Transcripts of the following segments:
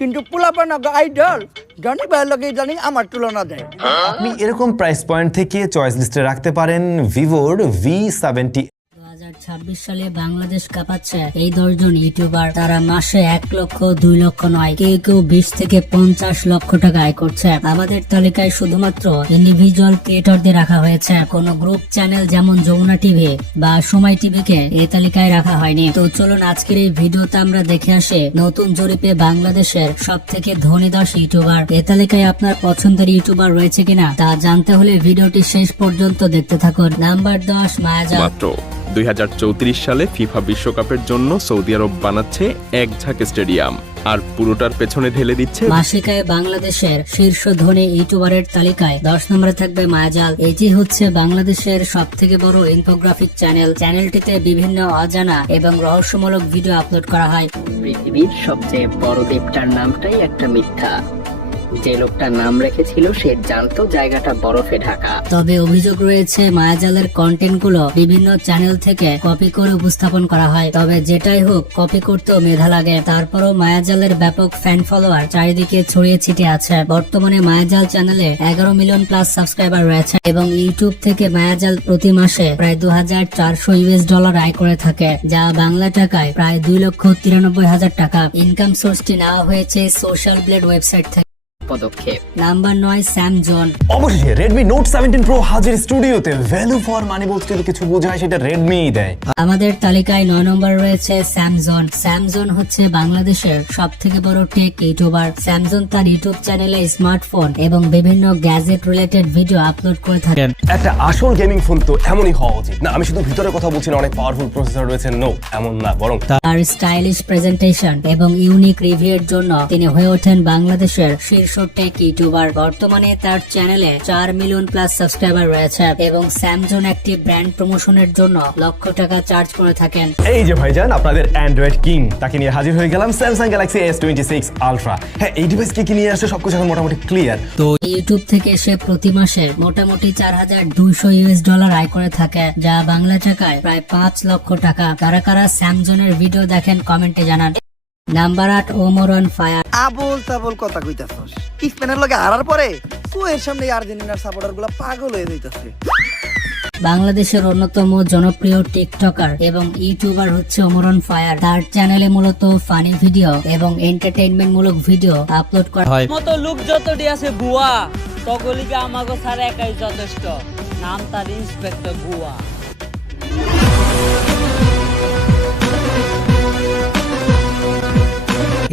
কিন্তু পোলাপান idol Johnny ভাইয়ের লগে জানি আমার তুলনা দেয়। আপনি এরকম প্রাইস পয়েন্ট থেকে চয়েস লিস্টে রাখতে পারেন ভিভোর V70। 2026 সালে বাংলাদেশ কাঁপাচ্ছে এই 10 জন ইউটিউবার। তারা মাসে 1 লক্ষ 2 লক্ষ নয়, কেউ 20 থেকে 50 লক্ষ টাকা আয় করছে। আমাদের তালিকায় শুধুমাত্র ইন্ডিভিজুয়াল ক্রিয়েটরদের রাখা হয়েছে, কোন গ্রুপ চ্যানেল যেমন যমুনা টিভি বা সময় টিভিকে এই তালিকায় রাখা হয়নি। তো চলুন আজকের এই ভিডিওতে আমরা দেখে আসি নতুন জরিপে বাংলাদেশের সব থেকে ধনী 10 ইউটিউবার। এই তালিকায় আপনার পছন্দের ইউটিউবার রয়েছে কিনা তা জানতে হলে ভিডিওটি শেষ পর্যন্ত দেখতে থাকুন। নাম্বার 10 মায়াজাল। 2034 সালে ফিফা বিশ্বকাপের জন্য সৌদি আরব বানাচ্ছে এক ঝাঁক স্টেডিয়াম আর পুরোটার পেছনে ঢেলে দিচ্ছে মাসিক আয়ে বাংলাদেশের শীর্ষ ধনী ইউটিউবারের তালিকায় 10 নম্বরে থাকবে মায়াজাল। এটি হচ্ছে বাংলাদেশের সব থেকে বড় ইনফোগ্রাফিক চ্যানেল। চ্যানেলটিতে বিভিন্ন অজানা এবং রহস্যমূলক ভিডিও আপলোড করা হয়। পৃথিবীর সবচেয়ে বড় দ্বীপটার নামটাই একটা মিথ্যা। যে লোকটা নাম রেখেছিল সে জানতো জায়গাটা বরফে ঢাকা। তবে অভিযোগ রয়েছে মায়াজালের কন্টেন্ট গুলো বিভিন্ন চ্যানেল থেকে কপি করে উপস্থাপন করা হয়। তবে যেটাই হোক, কপি করতেও মেধা লাগে। তারপরও মায়াজালের ব্যাপক ফ্যান ফলোয়ার চারিদিকে ছড়িয়ে ছিটিয়ে আছে। বর্তমানে মায়াজাল চ্যানেলে 11 মিলিয়ন প্লাস সাবস্ক্রাইবার রয়েছে এবং ইউটিউব থেকে মায়াজাল প্রতি মাসে প্রায় $2400 আয় করে থাকে, যা বাংলা টাকায় প্রায় 2,93,000 টাকা। ইনকাম সোর্সটি নেওয়া হয়েছে সোশ্যাল ব্লেড ওয়েবসাইট থেকে। পদক্ষেপ নাম্বার 9 স্যাম জন। অবশেষে Redmi Note 17 Pro হাজির স্টুডিওতে। ভ্যালু ফর মানি বলতে যদি কিছু বোঝায় সেটা রেডমিই দেয়। আমাদের তালিকায় 9 নম্বর রয়েছে স্যামজন। স্যামজন হচ্ছে বাংলাদেশের সব থেকে বড় টেক ইউটিউবার। স্যামজন তার ইউটিউব চ্যানেলে স্মার্টফোন এবং বিভিন্ন গ্যাজেট রিলেটেড ভিডিও আপলোড করে থাকেন। একটা আসল গেমিং ফোন তো এমনই হওয়া উচিত। না, আমি শুধু ভিতরে কথা বলছি না, অনেক পাওয়ারফুল প্রসেসর রয়েছে। নো, এমন না, বরং তার স্টাইলিশ প্রেজেন্টেশন এবং ইউনিক রিভিউয়ের জন্য তিনি হয়ে ওঠেন বাংলাদেশের শীর্ষ টেক ইউটিউবার। বর্তমানে তার চ্যানেলে 4 মিলিয়ন প্লাস সাবস্ক্রাইবার রয়েছে এবং স্যামজন একটি ব্র্যান্ড প্রমোশনের জন্য লক্ষ টাকা চার্জ করে থাকেন। এই যে ভাইজান, আপনাদের অ্যান্ড্রয়েড কিং, তাকে নিয়ে হাজির হয়ে গেলাম। Samsung Galaxy S26 ultra. হ্যাঁ, এই ডিভাইস কি নিয়ে আসছে সবকিছু এখন মোটামুটি ক্লিয়ার। তো ইউটিউব থেকে সে প্রতি মাসে মোটামুটি $4200 আয় করে থাকে, যা বাংলা টাকায় প্রায় 5 লক্ষ টাকা। কারা কারা স্যামজনের ভিডিও দেখেন কমেন্টে জানান। Number 8 Omar on fire. আবল তাবল কথা কইতাছস, স্পেনের লগে হারার পরে তুই এর সামনে আর্জেন্টিনার সাপোর্টার গুলা পাগল হয়ে যাইতাছে। বাংলাদেশের অন্যতম জনপ্রিয় টিকটকার এবং ইউটিউবার হচ্ছে ওমর অন ফায়ার। তার চ্যানেলে মূলত ফানি ভিডিও এবং এন্টারটেইনমেন্ট মূলক ভিডিও আপলোড করা হয়। মতো লোক যতটি আছে ভুয়া, তগলিকে আমাকে ছাড়া একাই যথেষ্ট। নাম তার ইন্সপেক্টর ভুয়া।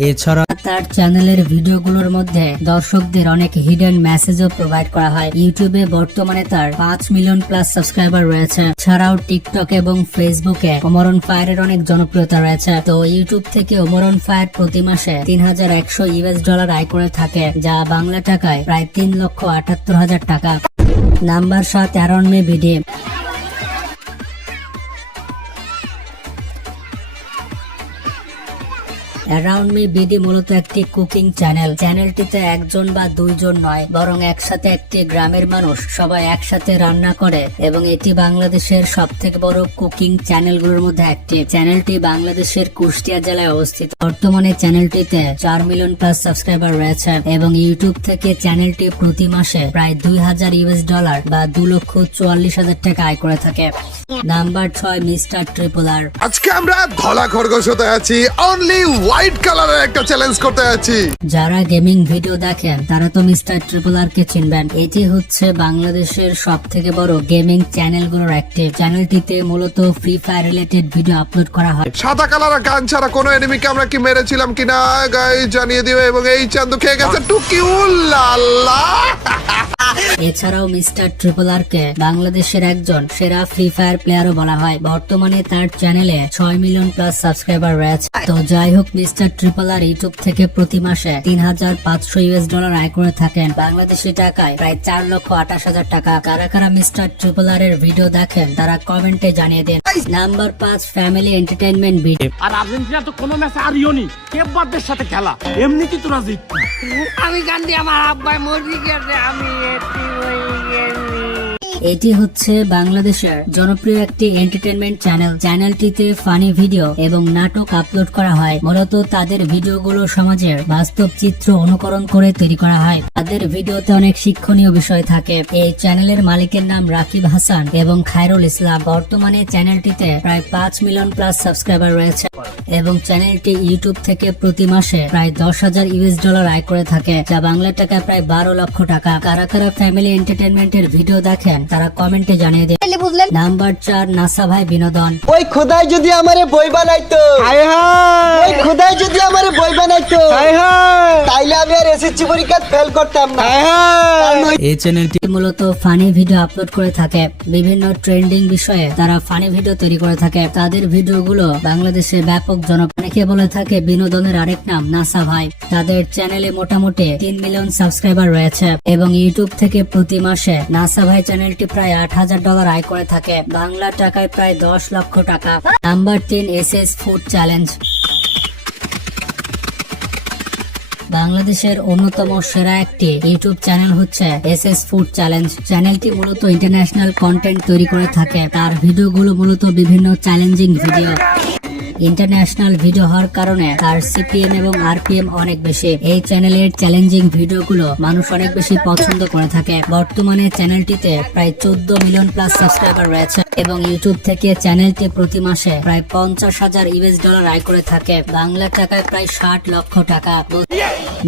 এছাড়া তার চ্যানেলের ভিডিওগুলোর মধ্যে দর্শকদের অনেক হিডেন মেসেজও প্রোভাইড করা হয়। ইউটিউবে বর্তমানে তার 5 মিলিয়ন প্লাস সাবস্ক্রাইবার রয়েছে। ছাড়াও টিকটক এবং ফেসবুকে ওমর অন ফায়ারের অনেক জনপ্রিয়তা রয়েছে। তো ইউটিউব থেকে ওমর অন ফায়ার প্রতি মাসে $3100 আয় করে থাকে, যা বাংলা টাকায় প্রায় 3,78,000 টাকা। নাম্বার 7 অ্যারন মে ভিডি। অ্যারাউন্ড মি বিডি মূলত একটি কুকিং চ্যানেল। চ্যানেলটিতে একজন বা দুইজন নয়, বরং একসাথে একটি গ্রামের মানুষ সবাই একসাথে রান্না করে এবং এটি বাংলাদেশের সব থেকে বড় কুকিং চ্যানেলগুলোর মধ্যে একটি। চ্যানেলটি বাংলাদেশের কুষ্টিয়া জেলায় অবস্থিত। বর্তমানে চ্যানেলটিতে 4 মিলিয়ন প্লাস সাবস্ক্রাইবার রয়েছে এবং ইউটিউব থেকে চ্যানেলটি প্রতি মাসে প্রায় $2000 বা 2,44,000 টাকা আয় করে থাকে। নাম্বার 6 মিস্টার ট্রিপল আর। আজকে আমরা ধলা খরগোশ হতে আছি, অনলি হোয়াইট কালারের একটা চ্যালেঞ্জ করতে আছি। যারা গেমিং ভিডিও দেখেন তারা তো মিস্টার ট্রিপল আর কে চিনবেন। এটি হচ্ছে বাংলাদেশের সব থেকে বড় গেমিং চ্যানেলগুলোর একটি। চ্যানেলটিতে মূলত free fire related video upload করা হয়। সাদা কালার গান ছাড়া কোনো এনিমিকে আমরা কি মেরেছিলাম কিনা গাইস জানিয়ে দিও। এবং এই চান্দু খেয়ে গেছে টুকি উল্লাল্লা। এছাড়াও মিস্টার ট্রিপল আর কে বাংলাদেশের একজন সেরা ফ্রি ফায়ার প্লেয়ারও বলা হয়। বর্তমানে তার চ্যানেলে 6 মিলিয়ন প্লাস সাবস্ক্রাইবার রয়েছে। তো যাই হোক, মিস্টার ট্রিপল আর ইউটিউব থেকে প্রতি মাসে $3,500 আয় করে থাকেন, বাংলাদেশি টাকায় প্রায় 4,28,000 টাকা। কারা কারা মিস্টার ট্রিপল আর এর ভিডিও দেখেন তারা কমেন্টে জানিয়ে দেন। Number 5 family entertainment video. আর আর্জেন্টিনা তো কোনো ম্যাচে হারিও নি, কেপবার্দের সাথে খেলা এমনিতেই তোরা জিতবি। আমি কান্দি, আমার আব্বাই মরে গেছে, আমি এটি হয়ে গেছি। এটি হচ্ছে বাংলাদেশের জনপ্রিয় একটি এন্টারটেনমেন্ট চ্যানেল। চ্যানেলটিতে ফানি ভিডিও এবং নাটক আপলোড করা হয়। মূলত তাদের ভিডিওগুলো সমাজের বাস্তব চিত্র অনুকরণ করে তৈরি করা হয়। তাদের ভিডিওতে অনেক শিক্ষণীয় বিষয় থাকে। এই চ্যানেলের মালিকের নাম রাকিব হাসান এবং খায়রুল ইসলাম। বর্তমানে চ্যানেলটিতে প্রায় 5 মিলিয়ন প্লাস সাবস্ক্রাইবার রয়েছে এবং চ্যানেলটি ইউটিউব থেকে প্রতি মাসে প্রায় $10,000 আয় করে থাকে, যা বাংলা টাকায় প্রায় 12 লক্ষ টাকা। কারা কারা ফ্যামিলি এন্টারটেনমেন্টের ভিডিও দেখেন তারা কমেন্টে জানিয়ে দিন। নাম্বার 4, নাসা ভাই বিনোদন। ওই খোদাই যদি আমারে বই বানাইতো, ওই খোদাই যদি আমারে বই বানাইতো, তাইলে আমি আর এসএসসি পরীক্ষা ফেল করতাম না। এই চ্যানেলটি মূলত ফানি ভিডিও আপলোড করে থাকে। বিভিন্ন ট্রেন্ডিং বিষয়ে তারা ফানি ভিডিও তৈরি করে থাকে। তাদের ভিডিওগুলো বাংলাদেশে ব্যাপক জনপ্রিয়। অনেকে বলে থাকে বিনোদনের আরেক নাম নাসা ভাই। তাদের চ্যানেলে মোটামুটি 3 মিলিয়ন সাবস্ক্রাইবার রয়েছে এবং ইউটিউব থেকে প্রতি মাসে নাসা ভাই চ্যানেলটি প্রায় $8,000 আয় করে থাকে, বাংলা টাকায় প্রায় 10 লক্ষ টাকা। Number 3, SS food challenge. বাংলাদেশের অন্যতম সেরা একটি ইউটিউব চ্যানেল হচ্ছে এসএস ফুড চ্যালেঞ্জ। চ্যানেলটি মূলত ইন্টারন্যাশনাল কন্টেন্ট তৈরি করে থাকে। তার ভিডিওগুলো মূলত বিভিন্ন চ্যালেঞ্জিং ভিডিও। ইন্টারন্যাশনাল ভিডিও হওয়ার কারণে তার সিপিএম এবং আরপিএম অনেক বেশি। এই চ্যানেলের চ্যালেঞ্জিং ভিডিওগুলো মানুষ অনেক বেশি পছন্দ করে থাকে। বর্তমানে চ্যানেলটিতে প্রায় 14 মিলিয়ন প্লাস সাবস্ক্রাইবার রয়েছে এবং ইউটিউব থেকে চ্যানেলটি প্রতি মাসে প্রায় $50,000 আয় করে থাকে, বাংলা টাকায় প্রায় 60 লক্ষ টাকা।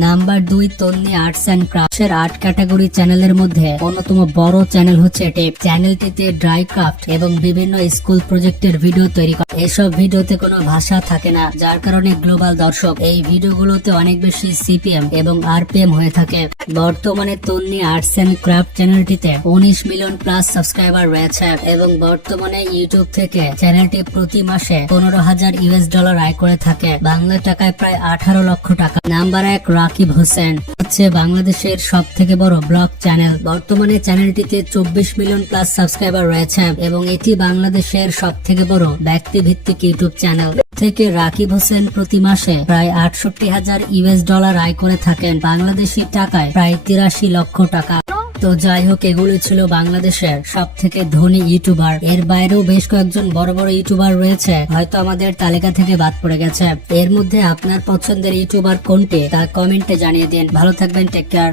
নাম্বার 2, তন্নি আর্টস অ্যান্ড ক্রাফটের আর্ট ক্যাটাগরি চ্যানেলের মধ্যে অন্যতম বড় চ্যানেল হচ্ছে এটি। চ্যানেলটিতে ড্রাই ক্রাফট এবং বিভিন্ন স্কুল প্রজেক্টের ভিডিও তৈরি করে। এসব ভিডিওতে কোনো ভাষা থাকে না, যার কারণে গ্লোবাল দর্শক এই ভিডিওগুলোতে অনেক বেশি সিপিএম এবং আরপিএম হয়ে থাকে। বর্তমানে তন্নি আর্টস অ্যান্ড ক্রাফট চ্যানেলটিতে 19 মিলিয়ন প্লাস সাবস্ক্রাইবার রয়েছে এবং বর্তমানে ইউটিউব থেকে চ্যানেলটি প্রতি মাসে $15,000 আয় করে থাকে, বাংলা টাকায় প্রায় 18 লক্ষ টাকা। নাম্বার 1, রাকিব হোসেন হচ্ছে বাংলাদেশের সব থেকে বড় ব্লগ চ্যানেল। বর্তমানে চ্যানেলটিতে 24 মিলিয়ন প্লাস সাবস্ক্রাইবার রয়েছে এবং এটি বাংলাদেশের সব থেকে বড় ব্যক্তি ভিত্তিক ইউটিউব চ্যানেল। থেকে রাকিব হোসেন প্রতি মাসে প্রায় $68,000 আয় করে থাকেন, বাংলাদেশি টাকায় প্রায় 83 লক্ষ টাকা। তো যাই হোক, এগুলো ছিল বাংলাদেশের সব থেকে ধনী ইউটিউবার। এর বাইরেও বেশ কয়েকজন বড় বড় ইউটিউবার রয়েছে, হয়তো আমাদের তালিকা থেকে বাদ পড়ে গেছে। এর মধ্যে আপনার পছন্দের ইউটিউবার কোনটি তা কমেন্টে জানিয়ে দিন। ভালো থাকবেন, টেক কেয়ার।